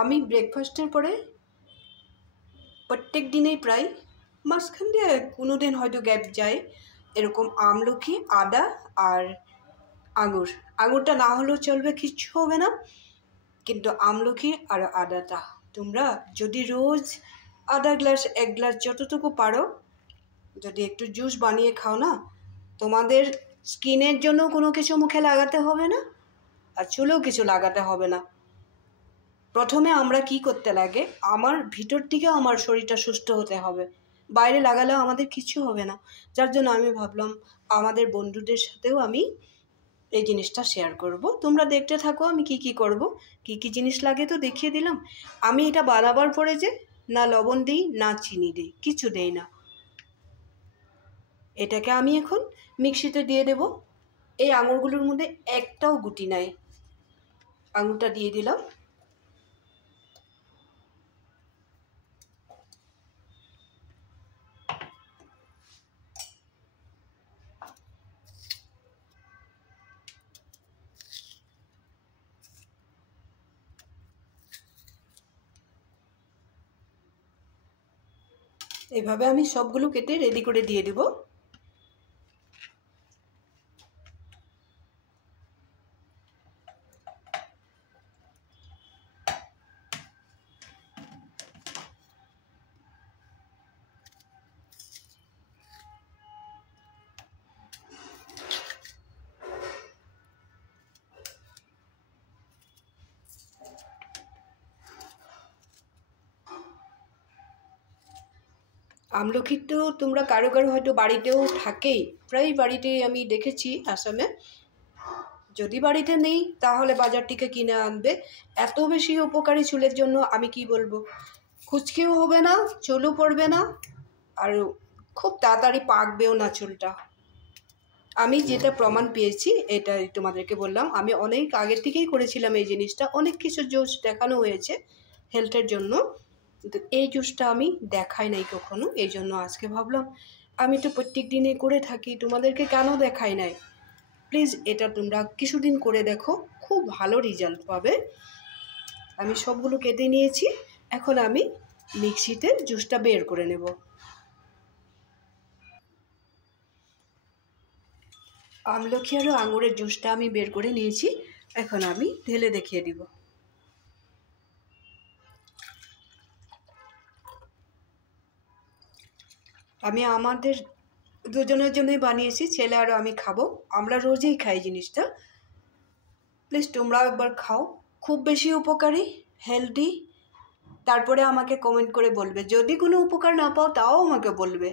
আমি ব্রেকফাস্টের পরে প্রত্যেক দিনেই প্রায় মাঝখান দিয়ে কোনো দিন হয়তো গ্যাপ যায়, এরকম আমলকি, আদা আর আঙুরটা না হলেও চলবে, কিচ্ছু হবে না। কিন্তু আমলকি আর আদাটা তোমরা যদি রোজ আধা গ্লাস 1 গ্লাস যতটুকু পারো যদি একটু জুস বানিয়ে খাও না, তোমাদের স্কিনের জন্য কোনো কিছু মুখে লাগাতে হবে না আর চুলেও কিছু লাগাতে হবে না। প্রথমে আমরা কি করতে লাগে, আমার ভিতর থেকে আমার শরীরটা সুস্থ হতে হবে, বাইরে লাগালেও আমাদের কিছু হবে না। যার জন্য আমি ভাবলাম আমাদের বন্ধুদের সাথেও আমি এই জিনিসটা শেয়ার করব। তোমরা দেখতে থাকো আমি কি করব, কি জিনিস লাগে তো দেখিয়ে দিলাম। আমি এটা বানাবার পরে যে না লবণ দিই না চিনি দিই, কিছু দেই না। এটাকে আমি এখন মিক্সিতে দিয়ে দেব। এই আঙুরগুলোর মধ্যে একটাও গুটি নাই, আঙুরটা দিয়ে দিলাম। এইভাবে আমি সবগুলো কেটে রেডি করে দিয়ে দেব। আমলকি তো তোমরা কারো হয়তো বাড়িতেও থাকেই, প্রায় বাড়িতেই আমি দেখেছি আসামে। যদি বাড়িতে নেই তাহলে বাজার থেকে কিনে আনবে। এত বেশি উপকারী চুলের জন্য, আমি কি বলবো, খুচকেও হবে না, চুলও পড়বে না, আর খুব তাড়াতাড়ি পাকবেও না চুলটা। আমি যেটা প্রমাণ পেয়েছি এটাই তোমাদেরকে বললাম। আমি অনেক আগের থেকেই করেছিলাম এই জিনিসটা, অনেক কিছু জুস দেখানো হয়েছে হেলথের জন্য, কিন্তু এই জুসটা আমি দেখাই নাই কখনো। এই জন্য আজকে ভাবলাম আমি তো প্রত্যেক দিনই করে থাকি, তোমাদেরকে কেন দেখাই নাই। প্লিজ এটা তোমরা কিছুদিন করে দেখো, খুব ভালো রেজাল্ট পাবে। আমি সবগুলো কেটে নিয়েছি, এখন আমি মিক্সিতে জুসটা বের করে নেব। আমলকি আর আঙুরের জুসটা আমি বের করে নিয়েছি, এখন আমি ঢেলে দেখিয়ে দিব। আমি আমাদের দুজনের জন্যই বানিয়েছি, ছেলে আর আমি খাবো, আমরা রোজই খাই জিনিসটা। প্লিজ তোমরাও একবার খাও, খুব বেশি উপকারী, হেলদি। তারপরে আমাকে কমেন্ট করে বলবে, যদি কোনো উপকার না পাও তাও আমাকে বলবে।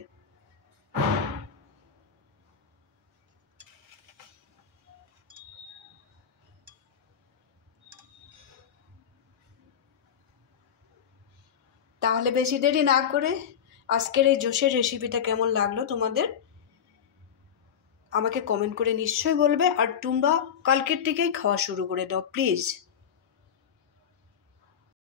তাহলে বেশি দেরি না করে আজকের এই জুসের রেসিপিটা কেমন লাগলো তোমাদের আমাকে কমেন্ট করে নিশ্চয়ই বলবে। আর তোমরা কালকের থেকেই খাওয়া শুরু করে দাও প্লিজ।